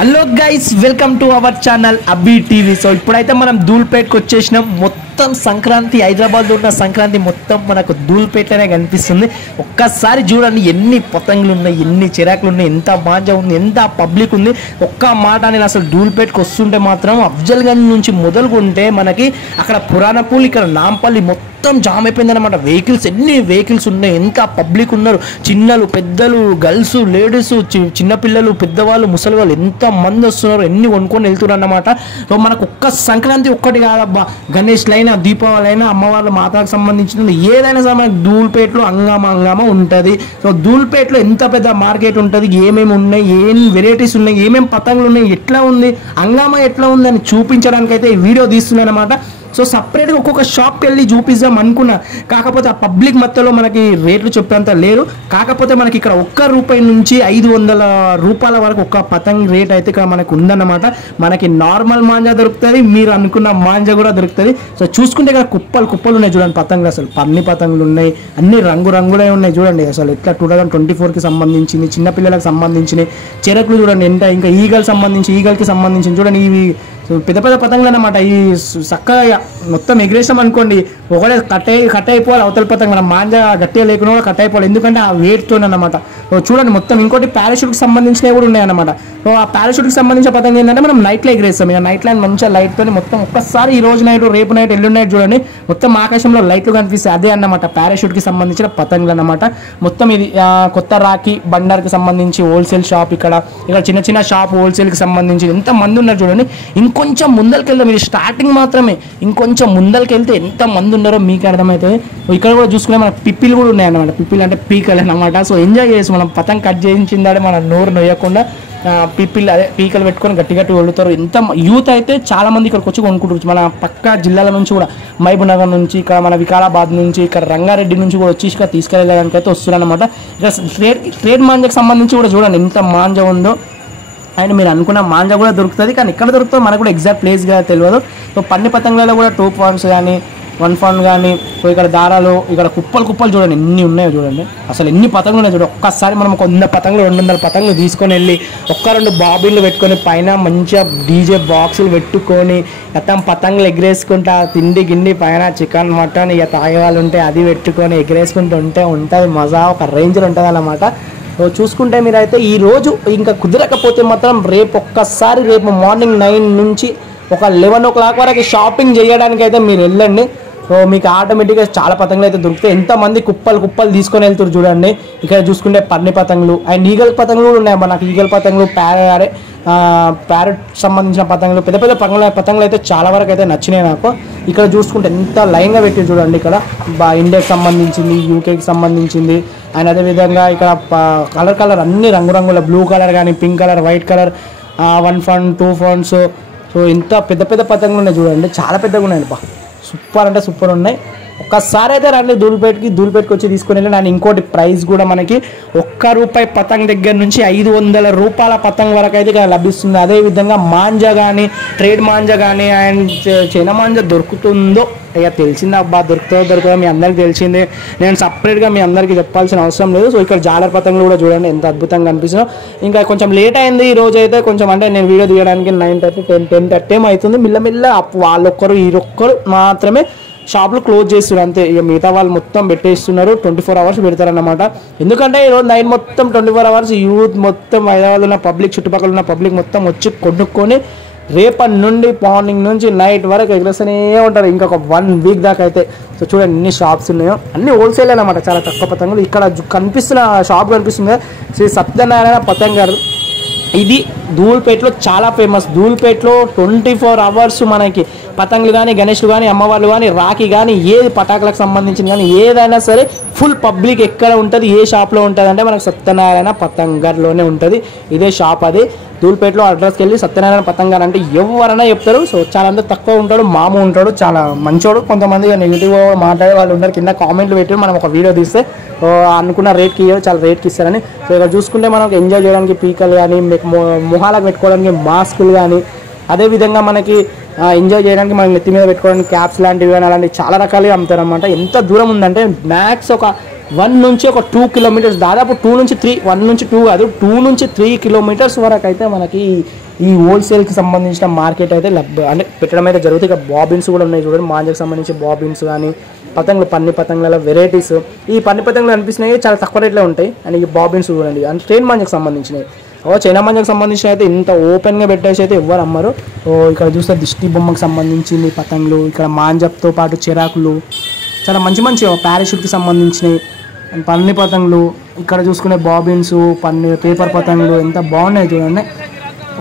Hello guys, welcome to our channel Abbi TV. So ఇప్పుడైతే మనం ధూల్పేట్కి వచ్చేసినాం. మొత్తం సంక్రాంతి, హైదరాబాద్లో ఉన్న సంక్రాంతి మొత్తం మనకు ధూల్పేట్లోనే కనిపిస్తుంది. ఒక్కసారి చూడండి ఎన్ని పతంగులు ఉన్నాయి, ఎన్ని చిరాకులు ఉన్నాయి, ఎంత మాంజా ఉంది, ఎంత పబ్లిక్ ఉంది. ఒక్క మాట నేను అసలు ధూల్పేట్కి వస్తుంటే మాత్రం అఫ్జల్గంజ్ నుంచి మొదలుకుంటే మనకి అక్కడ పురాణపూల్, ఇక్కడ నాంపల్లి మొత్తం జామ్ అయిపోయింది అనమాట. వెహికల్స్, ఎన్ని వెహికల్స్ ఉన్నాయి, ఎంత పబ్లిక్ ఉన్నారు, చిన్నలు పెద్దలు, గర్ల్స్ లేడీస్, చిన్నపిల్లలు, పెద్దవాళ్ళు, ముసలి వాళ్ళు ఎంత మంది వస్తున్నారు, ఎన్ని కొనుక్కొని వెళ్తున్నారు అన్నమాట. సో మనకు ఒక్క సంక్రాంతి ఒక్కటి కాదబ్బా, గణేష్ అయినా, దీపావళి అయినా, అమ్మవాళ్ళ మాతకు సంబంధించిన ఏదైనా సరే మనకు ధూల్పేట్లో హంగామా ఉంటుంది. సో ధూల్పేట్లో ఎంత పెద్ద మార్కెట్ ఉంటుంది, ఏమేమి ఉన్నాయి, ఏం వెరైటీస్ ఉన్నాయి, ఏమేమి పతంగులు ఉన్నాయి, ఎట్లా ఉంది హంగామా, ఎట్లా ఉంది అని చూపించడానికి అయితే ఈ వీడియో తీస్తున్నాను అనమాట. సో సపరేట్గా ఒక్కొక్క షాప్కి వెళ్ళి చూపిద్దాం అనుకున్నా, కాకపోతే ఆ పబ్లిక్ మధ్యలో మనకి రేట్లు చెప్పేంత లేరు. కాకపోతే మనకి ఇక్కడ ₹1 నుంచి ₹500 వరకు ఒక్క పతంగ్ రేట్ అయితే ఇక్కడ మనకు ఉందన్నమాట. మనకి నార్మల్ మాంజా దొరుకుతుంది, మీరు అనుకున్న మాంజా కూడా దొరుకుతుంది. సో చూసుకుంటే ఇక్కడ కుప్పలు ఉన్నాయి చూడండి పతంగులు. అసలు పన్ని పతంగులు ఉన్నాయి, అన్ని రంగులే ఉన్నాయి చూడండి. అసలు ఎట్లా 2024కి సంబంధించింది, చిన్నపిల్లలకు సంబంధించినవి చెరకులు చూడండి ఎంత, ఇంకా ఈగల్కి సంబంధించి చూడండి. ఇవి పెద్ద పతంగులు అన్నమాట. ఈ చక్కగా మొత్తం ఎగిరేసాం అనుకోండి, ఒకటే కట్ అయిపోవాలి అవతల పతంగ. మనం మాంజా గట్టిగా లేకుండా కూడా కట్ అయిపోవాలి, ఎందుకంటే ఆ వెయిట్తో అన్నమాట. చూడండి మొత్తం. ఇంకోటి పారాషూట్కి సంబంధించినవి కూడా ఉన్నాయి అన్నమాట. ఆ పారాషూట్కి సంబంధించిన పతంగ ఏంటంటే మనం నైట్లో ఎగిరేస్తాం. ఇక నైట్ లైన్ మంచిగా లైట్తో మొత్తం ఒక్కసారి ఈ రోజు నైట్, రేపు నైట్, ఎల్లుండి నైట్ చూడండి మొత్తం ఆకాశంలో లైట్లు కనిపిస్తాయి. అదే అన్నమాట పారాషూట్కి సంబంధించిన పతంగులు అన్నమాట. మొత్తం ఇది కొత్త రాఖీ బండార్కి సంబంధించి హోల్సేల్ షాప్. ఇక్కడ చిన్న షాప్ హోల్సేల్కి సంబంధించి ఎంత మంది ఉన్నారు చూడండి. ఇంకొంచెం ముందరికి వెళ్తాం, ఇది స్టార్టింగ్ మాత్రమే. ఇంకొంచెం ముందరికి వెళ్తే ఎంత మంది ఉన్నారో మీకు అర్థమవుతుంది. ఇక్కడ కూడా చూసుకునే మన పిప్పిలు కూడా ఉన్నాయన్నమాట. పిప్పిలు అంటే పీకలు అన్నమాట. సో ఎంజాయ్ చేసి మనం పతంగ్ కట్ చేయించిందాడే మన నోరు నొయ్యకుండా పిప్పిలు అదే పీకలు పెట్టుకొని గట్టి వండుతారు. ఎంత యూత్ అయితే చాలా మంది ఇక్కడికి వచ్చి కొనుక్కుంటారు. మన పక్క జిల్లాల నుంచి కూడా, మహబూబ్నగర్ నుంచి, ఇక్కడ మన వికారాబాద్ నుంచి, ఇక్కడ రంగారెడ్డి నుంచి కూడా వచ్చి ఇక్కడ తీసుకెళ్ళడానికి అయితే వస్తున్నారు అనమాట. ఇక్కడ ట్రేడ్ మాంజాకి సంబంధించి కూడా చూడండి ఎంత మాంజా ఉందో. అండ్ మీరు అనుకున్న మాంజా కూడా దొరుకుతుంది, కానీ ఎక్కడ దొరుకుతుందో మనకు కూడా ఎగ్జాక్ట్ ప్లేస్గా తెలియదు. సో పన్ని పతంగులలో కూడా 2 పాయింట్స్ కానీ 1 పాయింట్ కానీ, సో ఇక్కడ దారాలు, ఇక్కడ కుప్పలు చూడండి ఎన్ని ఉన్నాయో చూడండి. అసలు ఎన్ని పతంగులు ఉన్నాయి చూడండి. ఒక్కసారి మనం 100 పతంగులు 200 పతంగులు తీసుకొని వెళ్ళి 1-2 బాబీలు పెట్టుకొని పైన మంచిగా డీజే బాక్సులు పెట్టుకొని మొత్తం పతంగులు ఎగిరేసుకుంటా, తిండి గిండి పైన చికెన్ మటన్ ఇక తాగే వాళ్ళు ఉంటే అది పెట్టుకొని ఎగిరేసుకుంటూ ఉంటే ఉంటుంది మజా, ఒక రేంజ్లో ఉంటుంది అన్నమాట. సో చూసుకుంటే మీరైతే ఈరోజు ఇంకా కుదరకపోతే మాత్రం రేపు మార్నింగ్ 9 నుంచి ఒక 11 o'clock వరకు షాపింగ్ చేయడానికి అయితే మీరు వెళ్ళండి. సో మీకు ఆటోమేటిక్గా చాలా పతంగులు అయితే దొరుకుతాయి. ఎంతమంది కుప్పలు తీసుకొని వెళ్తారు చూడండి. ఇక్కడ చూసుకుంటే పన్ని పతంగులు అండ్ ఈగల్ పతంగులు కూడా ఉన్నాయి. నాకు ఈగల్ పతంగులు, ప్యారెట్ సంబంధించిన పతంగులు, పెద్ద పతంగులు అయితే చాలా వరకు అయితే నచ్చినాయి నాకు. ఇక్కడ చూసుకుంటే ఎంత లైన్గా పెట్టి చూడండి. ఇక్కడ ఇండియాకి సంబంధించింది, యూకేకి సంబంధించింది, అండ్ అదేవిధంగా ఇక్కడ కలర్ అన్ని రంగుల బ్లూ కలర్ కానీ, pink colour, white colour, 1 point 2 points. So ఇంత పెద్ద పతంగులు ఉన్నాయి చూడండి, చాలా పెద్దగా ఉన్నాయి. సూపర్ అంటే సూపర్ ఉన్నాయి. ఒక్కసారి అయితే రండి ధూల్పేట్కి వచ్చి తీసుకుని వెళ్ళి. అండ్ ఇంకోటి ప్రైస్ కూడా మనకి ₹1 పతంగ్ దగ్గర నుంచి ₹500 పతంగ్ వరకు అయితే ఇక్కడ లభిస్తుంది. అదేవిధంగా మాంజా కానీ, ట్రేడ్ మాంజా కానీ అండ్ చైనా మాంజా దొరుకుతుందో ఇక తెలిసింది అబ్బా, దొరుకుతుందో మీ అందరికి తెలిసిందే. నేను సపరేట్గా మీ అందరికీ చెప్పాల్సిన అవసరం లేదు. సో ఇక్కడ జాలర్ పతంగులు కూడా చూడండి ఎంత అద్భుతంగా కనిపిస్తుందో. ఇంకా కొంచెం లేట్ అయింది ఈ రోజు అయితే కొంచెం, అంటే నేను వీడియో తీయడానికి 9:30, 10:30 అవుతుంది. మెల్లమెల్ల వాళ్ళొక్కరు వీరొక్కరు మాత్రమే షాప్లు క్లోజ్ చేస్తున్నారు అంతే. ఇక మిగతా వాళ్ళు మొత్తం పెట్టేస్తున్నారు. 24 hours పెడతారన్నమాట. ఎందుకంటే ఈరోజు నైట్ మొత్తం 24 hours యూత్ మొత్తం, హైదరాబాద్లో ఉన్న పబ్లిక్, చుట్టుపక్కల ఉన్న పబ్లిక్ మొత్తం వచ్చి కొనుక్కొని రేపటి నుండి మార్నింగ్ నుంచి నైట్ వరకు ఎగరేస్తూనే ఉంటారు, ఇంకొక 1 week దాకా అయితే. సో చూడండి ఎన్ని షాప్స్ ఉన్నాయో, అన్ని హోల్సేల్ అన్నమాట, చాలా తక్కువ పతంగులు. ఇక్కడ కనిపిస్తున్న షాప్ కనిపిస్తుంది శ్రీ సత్యనారాయణ పతంగారు. ఇది ధూల్పేట్లో చాలా ఫేమస్. ధూల్పేట్లో 24 hours మనకి పతంగులు కానీ, గణేష్లు కానీ, అమ్మవార్లు కానీ, రాఖీ కానీ, ఏది పటాకులకు సంబంధించిన కానీ ఏదైనా సరే ఫుల్ పబ్లిక్ ఎక్కడ ఉంటుంది, ఏ షాప్లో ఉంటుంది అంటే మనకు సత్యనారాయణ పతంగర్లోనే ఉంటుంది. ఇదే షాప్ అది. ధూల్పేట్లో అడ్రస్కి వెళ్ళి సత్యనారాయణ పతంగర్ అంటే ఎవరైనా చెప్తారు. సో చాలా అంతా తక్కువ ఉంటాడు, మాము ఉంటాడు, చాలా మంచోడు. కొంతమంది నెగిటివ్ మాట్లాడే వాళ్ళు ఉన్నారు, కింద కామెంట్లు పెట్టి మనం ఒక వీడియో తీస్తే అనుకున్న రేట్కి ఇవ్వరు, చాలా రేట్కి ఇస్తారని. సో ఇక్కడ చూసుకుంటే మనకు ఎంజాయ్ చేయడానికి పీకలు కానీ, మొహాలకు పెట్టుకోవడానికి మాస్కులు కానీ, అదేవిధంగా మనకి ఎంజాయ్ చేయడానికి మనం నెత్తి మీద పెట్టుకోవడానికి క్యాప్స్ లాంటివి కానీ అలాంటివి చాలా రకాలుగా అమ్ముతారు అన్నమాట. ఎంత దూరం ఉందంటే మ్యాక్స్ ఒక 1 నుంచి ఒక 2 కిలోమీటర్స్, దాదాపు 2 నుంచి 3, 1 నుంచి 2 కాదు, 2 నుంచి 3 కిలోమీటర్స్ వరకు అయితే మనకి ఈ హోల్సేల్కి సంబంధించిన మార్కెట్ అయితే అంటే పెట్టడం అయితే జరుగుతుంది. ఇక బాబిన్స్ కూడా ఉన్నాయి చూడండి, మాంజాకి సంబంధించి బాబిన్స్ కానీ పతంగులు, పన్ని పతంగుల వెరైటీస్. ఈ పన్ని పతంగులు అనిపిస్తున్నాయి చాలా తక్కువ రేట్లో ఉంటాయి. అండ్ ఈ బాబిన్స్ చూడండి, అంటే ట్రైన్ మాంజాకి సంబంధించినవి. చైనా మాంజాకి సంబంధించిన అయితే ఇంత ఓపెన్గా పెట్టేసి అయితే ఎవ్వరు అమ్మరు. ఇక్కడ చూస్తే దిష్టి బొమ్మకి సంబంధించింది పతంగులు, ఇక్కడ మాంజాతో పాటు చిరాకులు, చాలా మంచి మంచి పారాషూట్కి సంబంధించినవి, పన్ని పతంగులు, ఇక్కడ చూసుకునే బాబిన్స్, పేపర్ పతంగులు ఎంత బాగున్నాయి చూడండి.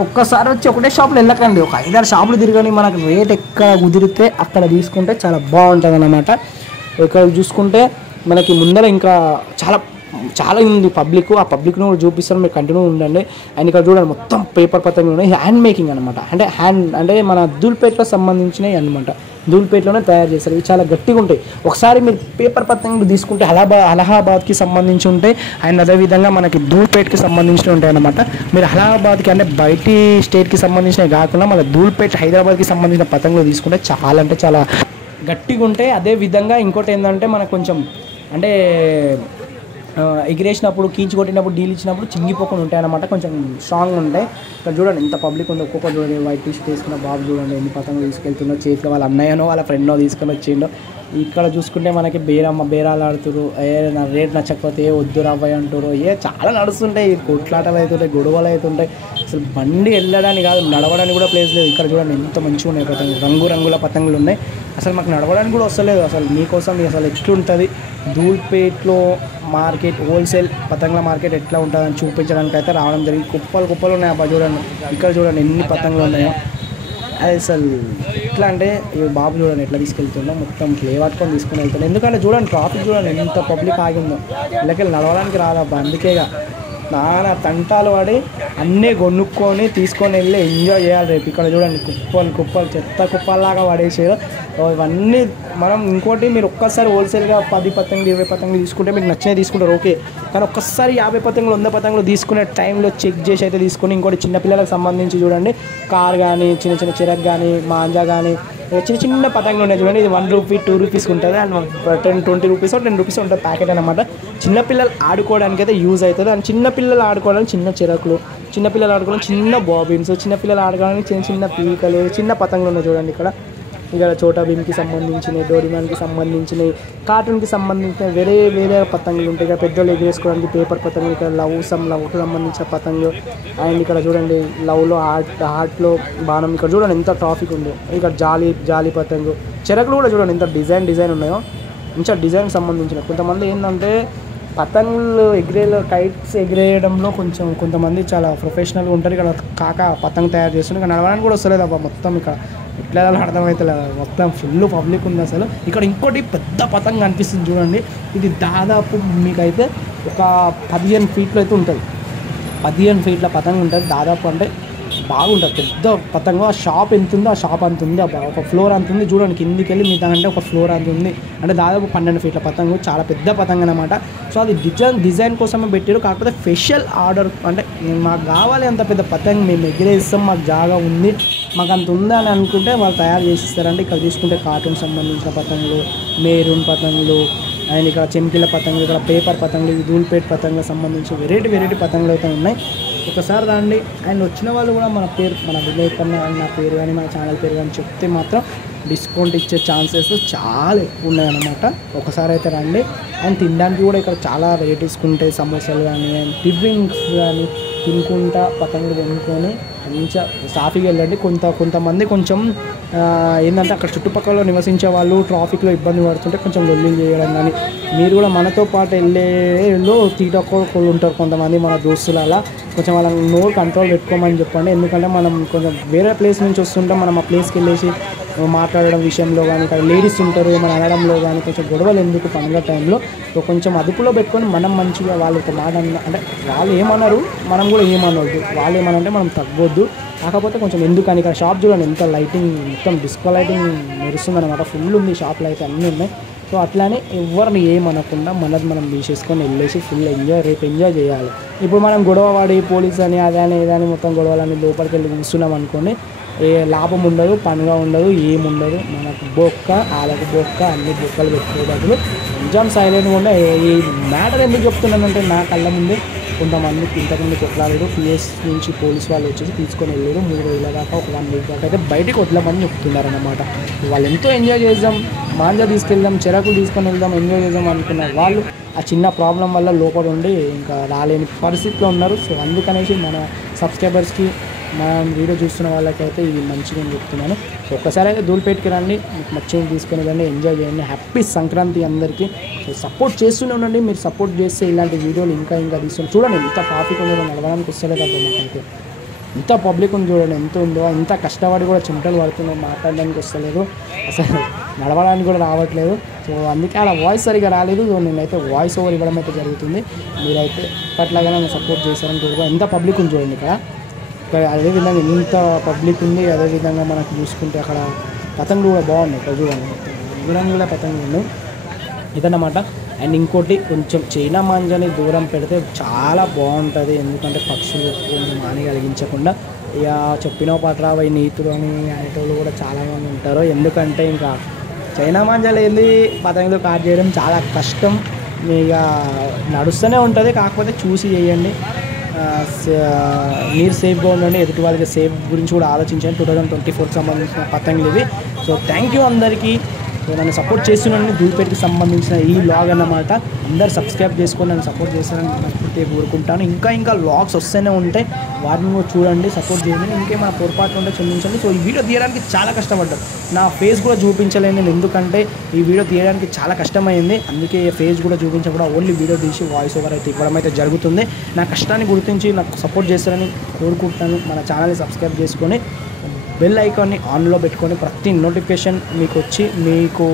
ఒక్కసారి వచ్చి ఒకటే షాపులో వెళ్ళకండి, ఒక 5-6 షాపులు తిరగని మనకు రేట్ ఎక్కడ కుదిరితే అక్కడ తీసుకుంటే చాలా బాగుంటుంది అన్నమాట. ఇక్కడ చూసుకుంటే మనకి ముందర ఇంకా చాలా ఉంది పబ్లిక్, ఆ పబ్లిక్ను కూడా చూపిస్తాను, మీరు కంటిన్యూ ఉండండి. అండ్ ఇక్కడ చూడండి మొత్తం పేపర్ పతంగులు ఉన్నాయి, హ్యాండ్ మేకింగ్ అనమాట. అంటే మన దూల్పేటలో సంబంధించినవి అనమాట, దూల్పేటలోనే తయారు చేస్తారు. ఇవి చాలా గట్టిగా ఉంటాయి. ఒకసారి మీరు పేపర్ పతంగులు తీసుకుంటే అలహాబాద్కి సంబంధించి ఉంటాయి, అండ్ అదేవిధంగా మనకి దూల్పేట్కి సంబంధించినవి ఉంటాయి అనమాట. మీరు అలహాబాద్కి అంటే బయటి స్టేట్కి సంబంధించినవి కాకుండా మన దూల్పేట్ హైదరాబాద్కి సంబంధించిన పతంగులు తీసుకుంటే చాలా అంటే చాలా గట్టిగా ఉంటాయి. అదేవిధంగా ఇంకోటి ఏంటంటే మనకు కొంచెం అంటే ఎగిరేసినప్పుడు, కీచి కొట్టినప్పుడు, డీల్ ఇచ్చినప్పుడు చింగిపోకుండా ఉంటాయి అన్నమాట, కొంచెం స్ట్రాంగ్ ఉంటాయి. ఇక్కడ చూడండి ఎంత పబ్లిక్ ఉందో, ఒక్కొక్కరు చూడండి. వైట్ టీ షర్ట్ వేసుకున్న బాబు చూడండి ఎన్ని పతంగులు తీసుకెళ్తుండో, చేతిలో వాళ్ళ అన్నయ్యనో వాళ్ళ ఫ్రెండ్నో తీసుకొని వచ్చిండో. ఇక్కడ చూసుకుంటే మనకి బేరాలు ఆడుతురు, నా రేట్ నచ్చకపోతే వద్దు రాబోయ్ అంటారు, చాలా నడుస్తుంటాయి, కొట్లాటలు అవుతుంటాయి, గొడవలు అవుతుంటాయి. అసలు బండి వెళ్ళడానికి కాదు, నడవడానికి కూడా ప్లేస్ లేదు. ఇక్కడ చూడండి ఎంత మంచిగా ఉన్నాయి పతంగులు, రంగురంగుల పతంగులు ఉన్నాయి. అసలు మాకు నడవడానికి కూడా వస్తలేదు. అసలు మీకోసం అసలు ఎట్లుంటుంది దూల్పేట్లో మార్కెట్, హోల్సేల్ పతంగుల మార్కెట్ ఎట్లా ఉంటుందని చూపించడానికి అయితే రావడం జరిగింది. కుప్పలు ఉన్నాయి అబ్బా చూడండి. ఇక్కడ చూడండి ఎన్ని పతంగులు ఉన్నాయో. అది అసలు ఎట్లా అంటే ఈ బాబు చూడండి ఎట్లా తీసుకెళ్తుందో, మొత్తం క్లే పట్టుకొని తీసుకుని వెళ్తాను. ఎందుకంటే చూడండి ట్రాఫిక్ చూడండి ఎంత పబ్లిక్ ఆగిందో, ఇళ్ళకెళ్ళి నడవడానికి రాదబ్బా. అందుకేగా నానా తంటాలు పడి అన్నీ కొనుక్కొని తీసుకొని వెళ్ళి ఎంజాయ్ చేయాలి రేపు. ఇక్కడ చూడండి కుప్పలు చెత్త కుప్పల్లాగా పడేసారు ఇవన్నీ. మనం ఇంకోటి మీరు ఒక్కసారి హోల్సేల్గా 10 పతంగులు 20 పతంగులు తీసుకుంటే మీకు నచ్చినవి తీసుకుంటారు, ఓకే. కానీ ఒక్కసారి 50 పతంగులు 100 పతంగులు తీసుకునే టైంలో చెక్ చేసి అయితే తీసుకొని. ఇంకోటి చిన్నపిల్లలకు సంబంధించి చూడండి కార్ కానీ, చిన్న చిరక్ కానీ, మాంజా కానీ, చిన్న పతంగులు ఉన్నాయి చూడండి. ఇది 1 రూపీ 2 రూపీస్ ఉంటుంది, అండ్ 20 రూపీస్ 10 రూపీస్ ఉంటుంది ప్యాకెట్ అనమాట. చిన్నపిల్లలు ఆడుకోవడానికి అయితే యూజ్ అవుతుంది. అండ్ చిన్నపిల్లలు ఆడుకోవడానికి చిన్న చిరకులు, చిన్నపిల్లలు ఆడుకోవడానికి చిన్న బాబిన్స్, చిన్నపిల్లలు ఆడుకోవడానికి చిన్న పీకలు, చిన్న పతంగులు ఉన్నాయి చూడండి. ఇక్కడ చోటా భీమ్కి సంబంధించినవి, డోరీమాన్కి సంబంధించినవి, కార్టూన్కి సంబంధించిన వేరే పతంగులు ఉంటాయి. ఇక్కడ పెద్దోళ్ళు ఎగిరేసుకోవడానికి పేపర్ పతంగులు, ఇక్కడ లవ్కి సంబంధించిన పతంగులు. అండ్ ఇక్కడ చూడండి లవ్లో హార్ట్లో బాణం. ఇక్కడ చూడండి ఎంత ట్రాఫిక్ ఉందో. ఇక్కడ జాలి పతంగు, చెరకులు కూడా చూడండి ఎంత డిజైన్ ఉన్నాయో. ఇంకా డిజైన్కి సంబంధించిన కొంతమంది ఏంటంటే పతంగులు కైట్స్ ఎగిరేయడంలో కొంతమంది చాలా ప్రొఫెషనల్గా ఉంటారు. ఇక్కడ పతంగ్ తయారు చేస్తున్నారు. ఇక్కడ నడవడానికి కూడా వస్తలేదు అబ్బా, మొత్తం ఇక్కడ ఎట్లా అర్థమైతే మొత్తం ఫుల్ పబ్లిక్ ఉంది అసలు. ఇక్కడ ఇంకోటి పెద్ద పతంగ అనిపిస్తుంది చూడండి. ఇది దాదాపు మీకైతే ఒక 15 ఫీట్లు అయితే ఉంటుంది. 15 ఫీట్ల పతంగ ఉంటుంది దాదాపు. అంటే బాగుంటుంది పెద్ద పతంగం. ఆ షాప్ ఎంత ఉందో ఆ షాప్ అంత ఉంది, ఒక ఫ్లోర్ అంత ఉంది చూడండి. కిందికి వెళ్ళి మిగతా అంటే ఒక ఫ్లోర్ అంత ఉంది. అంటే దాదాపు 12 ఫీట్ల పతంగం, చాలా పెద్ద పతంగం అనమాట. సో అది డిజైన్ కోసమే పెట్టారు. కాకపోతే స్పెషల్ ఆర్డర్ అంటే మాకు కావాలి అంత పెద్ద పతంగం, మేము ఎగిరేస్తాం, మాకు జాగా ఉంది, మాకు అంత ఉందని అనుకుంటే వాళ్ళు తయారు చేసిస్తారంటే. ఇక్కడ చూసుకుంటే కార్టూన్ సంబంధించిన పతంగులు, మెరూన్ పతంగులు, అండ్ ఇక్కడ చెంకిల పతంగులు, ఇక్కడ పేపర్ పతంగులు, ఇది దూల్పేట్ పతంగులకు సంబంధించి వెరైటీ పతంగులు అయితే ఉన్నాయి. ఒకసారి రండి. అండ్ వచ్చిన వాళ్ళు కూడా మన విలేజ్ కన్నా నా పేరు కానీ మన ఛానల్ పేరు కానీ చెప్తే మాత్రం డిస్కౌంట్ ఇచ్చే ఛాన్సెస్ చాలా ఎక్కువ ఉన్నాయన్నమాట. ఒకసారి అయితే రండి. అండ్ తినడానికి కూడా ఇక్కడ చాలా వెరైటీస్ ఉంటాయి, సమోసాలు కానీ, అండ్ టిఫిన్స్ కానీ తినుకుంటా పతంగులు కొనుక్కొని మంచిగా సాఫీగా వెళ్ళండి. కొంతమంది కొంచెం ఏంటంటే అక్కడ చుట్టుపక్కల నివసించే వాళ్ళు ట్రాఫిక్లో ఇబ్బంది పడుతుంటే కొంచెం లొల్లి చేయడం కానీ, మీరు కూడా మనతో పాటు వెళ్ళేళ్ళు తీటొక్కలు ఉంటారు కొంతమంది మన దోస్తులు, అలా కొంచెం వాళ్ళని నోరు కంట్రోల్ పెట్టుకోమని చెప్పండి. ఎందుకంటే మనం కొంచెం వేరే ప్లేస్ నుంచి వస్తుంటాం, మనం ఆ ప్లేస్కి వెళ్ళేసి మాట్లాడడం విషయంలో కానీ, ఇక్కడ లేడీస్ ఉంటారు ఏమైనా అనడంలో కానీ కొంచెం గొడవలు ఎందుకు పండుగ టైంలో. సో కొంచెం అదుపులో పెట్టుకొని మనం మంచిగా వాళ్ళు ఒక మాట అంటే వాళ్ళు ఏమన్నారు మనం కూడా ఏమనవద్దు, వాళ్ళు ఏమనంటే మనం తగ్గొద్దు. కాకపోతే కొంచెం ఎందుకని ఇక్కడ షాప్ చూడండి ఎంత లైటింగ్, మొత్తం డిస్కో లైటింగ్ మెరుస్తుంది అనమాట, ఫుల్ ఉంది షాప్లో అయితే అన్నీ ఉన్నాయి. సో అట్లానే ఎవరిని ఏమనకుండా మనది మనం తీసేసుకొని వెళ్ళేసి ఫుల్ రేపు ఎంజాయ్ చేయాలి. ఇప్పుడు మనం గొడవ పడి పోలీస్ అని అదని ఇదని మొత్తం గొడవలని లోపలికి వెళ్ళి కూర్చున్నాం అనుకోండి, ఏ లాభం ఉండదు, పనిగా ఉండదు, ఏముండదు. మనకు బొక్క వాళ్ళకు బొక్క అన్ని బొక్కలు పెట్టుకునే బదులు ఎగ్జామ్ సైలెంట్గా ఉండే. ఈ మ్యాటర్ ఎందుకు చెప్తున్నానంటే నా కళ్ళ ముందే కొంతమంది ఇంతకుముందు కొట్లాడారు, పిఎస్ నుంచి పోలీస్ వాళ్ళు వచ్చేసి తీసుకొని వెళ్ళారు. 3 రోజుల దాకా ఒక 1 వీక్ దాకా అయితే బయటకు వదలమని చెప్తున్నారన్నమాట. వాళ్ళు ఎంతో ఎంజాయ్ చేద్దాం, మాంజా తీసుకెళ్దాం, చెరకులు తీసుకొని వెళ్దాం, ఎంజాయ్ చేద్దాం అనుకున్న వాళ్ళు ఆ చిన్న ప్రాబ్లం వల్ల లోపల ఉండి ఇంకా రాలేని పరిస్థితిలో ఉన్నారు. సో అందుకనేసి మన సబ్స్క్రైబర్స్కి, మన వీడియో చూస్తున్న వాళ్ళకైతే ఇది మంచిగా నేను చెప్తున్నాను. సో ఒక్కసారి అయితే ధూళిపేటకి రండి, మీకు నచ్చింది తీసుకొని రండి, ఎంజాయ్ చేయండి. హ్యాపీ సంక్రాంతి అందరికీ. సో సపోర్ట్ చేస్తూనే ఉండండి. మీరు సపోర్ట్ చేస్తే ఇలాంటి వీడియోలు ఇంకా తీసుకొని చూడండి. ఎంత ట్రాఫిక్ ఉందో నడవడానికి వస్తలేదు అర్థం నాకైతే. ఎంత పబ్లిక్ ఉంది చూడండి, ఎంత ఉందో. ఎంత కష్టపడి కూడా చెమటలు పడుతుందో, మాట్లాడడానికి వస్తలేదు, అసలు నడవడానికి కూడా రావట్లేదు. సో అందుకే అలా వాయిస్ సరిగా రాలేదు. సో నేనైతే వాయిస్ ఓవర్ ఇవ్వడం అయితే జరుగుతుంది. మీరైతే ఇప్పట్లాగానే నన్ను సపోర్ట్ చేశారని చూడగా ఎంత పబ్లిక్ ఉంది చూడండి ఇక్కడ. అదేవిధంగా ఇంత పబ్లిక్ ఉంది. అదేవిధంగా మనకు చూసుకుంటే అక్కడ పతంగులు కూడా బాగున్నాయి. ఇక్కడ చూడండి, దూరం కూడా పతంగులు ఉన్నాయి ఇదన్నమాట. అండ్ ఇంకోటి, కొంచెం చైనా మాంజాని దూరం పెడితే చాలా బాగుంటుంది. ఎందుకంటే పక్షులు కొంచెం హాని కలిగించకుండా. ఇక చెప్పిన పట్రావై నీతులు అని అనేటోళ్ళు కూడా చాలామంది ఉంటారు. ఎందుకంటే ఇంకా చైనా మాంజాలు వెళ్ళి పతంగులు కాట్ చేయడం చాలా కష్టం. ఇక నడుస్తూనే ఉంటుంది, కాకపోతే చూసి చేయండి. మీరు సేఫ్గా ఉండండి, ఎదుటి వాళ్ళకి సేఫ్ గురించి కూడా ఆలోచించండి. 2024కి సంబంధించిన పతంగులు ఇవి. సో థ్యాంక్ యూ అందరికీ. సో నన్ను సపోర్ట్ చేస్తున్నాను. ధూళిపేటకి సంబంధించిన ఈ వ్లాగ్ అన్నమాట. అందరు సబ్స్క్రైబ్ చేసుకొని నన్ను సపోర్ట్ చేస్తారని మనస్ఫూర్తిగా కోరుకుంటాను. ఇంకా వ్లాగ్స్ వస్తూనే ఉంటాయి, వాటిని కూడా చూడండి, సపోర్ట్ చేయండి. ఇంకేమైనా పొరపాట్లు ఉంటే క్షమించండి. సో ఈ వీడియో తీయడానికి చాలా కష్టపడ్డాను. నా ఫేస్ కూడా చూపించలేను నేను, ఎందుకంటే ఈ వీడియో తీయడానికి చాలా కష్టమైంది. అందుకే ఫేస్ కూడా చూపించకుండా ఓన్లీ వీడియో తీసి వాయిస్ ఓవర్ అయితే ఇవ్వడం అయితే జరుగుతుంది. నా కష్టాన్ని గుర్తించి నాకు సపోర్ట్ చేస్తారని కోరుకుంటాను. మన ఛానల్ని సబ్స్క్రైబ్ చేసుకొని బెల్ ఐకాన్ని ఆన్లో పెట్టుకొని ప్రతి నోటిఫికేషన్ మీకు వచ్చి మీకు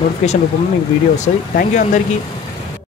నోటిఫికేషన్ రూపంలో మీకు వీడియో వస్తుంది. థ్యాంక్ యూ అందరికీ.